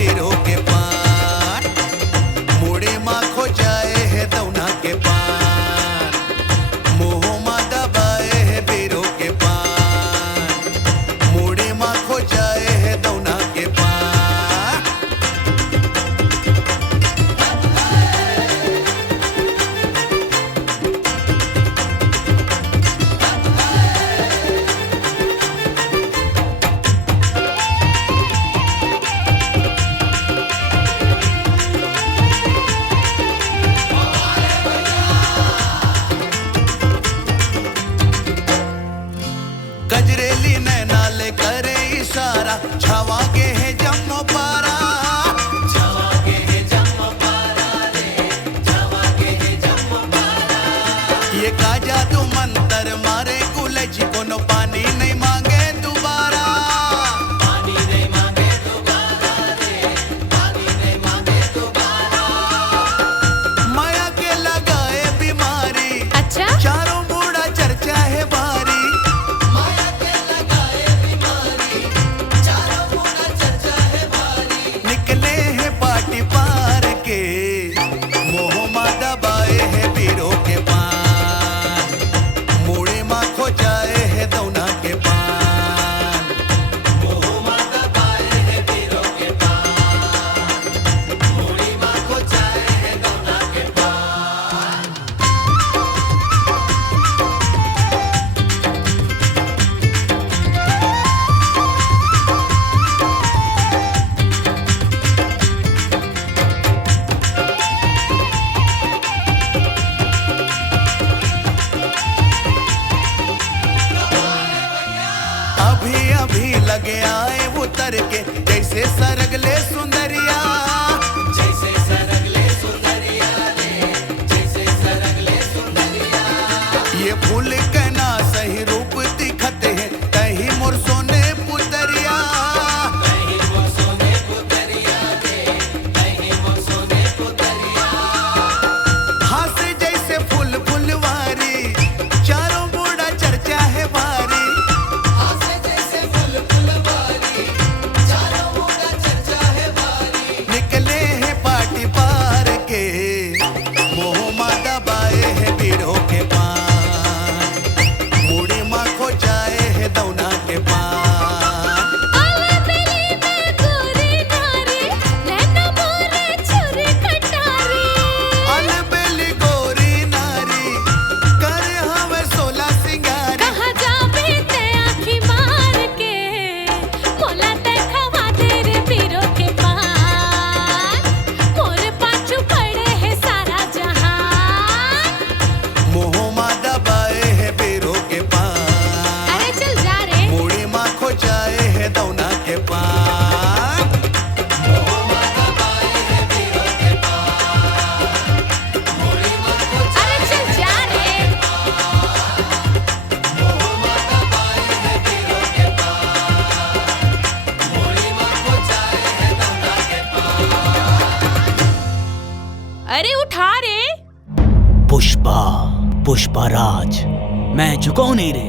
बीरो के पान, मुड़े माँ खो जाए है दौना के पान, मोह माँ दबाए है बीरो के पान, मुड़े माँ खो जाए है दौना के पान। गजरेली नैनाले करे इशारा, छावा के है जम्मो पारा, छावा के है जम्मो पारा रे, छावा के है जम्मो पारा। ये का जादू मंतर मारे गुलज कोनो पानी नहीं मांगे दोबारा, पानी नहीं मांगे दोबारा रे, पानी नहीं मांगे दोबारा। माया के लगाए बीमारी, अच्छा चारों बूढ़ा चर्चा है भारी, निकले हैं पार्टी पार के, मोह माँ दबाए है बीरो के पान, मुड़े माँ खो जाए है दौना के पान, मोह माँ दबाए है बीरो के पान, मुड़े माँ खो जाए है दौना के पान। अभी अभी लगे आए उतर के, जैसे सरगले सुंदरिया, जैसे सरगले सुंदरिया रे, जैसे सरगले सुंदरिया। ये फूल कहना सही रूप दिखते हैं, तही मोर सोने पुतरिया, तही मोर सोने पुतरिया रे, तही मोर सोने पुतरिया। हाथ जैसे फूल फुलवारी, चारों बूढ़ा चर्चा है भारी, निकले हैं पार्टी पार के, मोह माँ दबाए है बीरो के पान, मुड़ी माँ खो जाए है दौना के पान। अलबेली में गोरी नारी, नैना मोरे छुरी कटारी, अलबेली गोरी नारी, कर हमें 16 सिंगारी। कहाँ जाबे ते आँखी मार के, मोला ते खवा दे रे बीरो के पान, मोर पाछू पड़े है सारा जहान। मोह माँ दबाए है बीरो के पान, अरे चल जा रे, मुड़ी माँ खो जाए है दौना के पान, मोह माँ दबाए है बीरो के पान, मुड़ी माँ खो अरे चल जा रे। मोह माँ दबाए है बीरो के पान, मुड़ी माँ खो जाए है दौना के पान। अरे उठा रे। पुष्पा, पुष्पा राज, मैं झुकाऊ नहीं रे।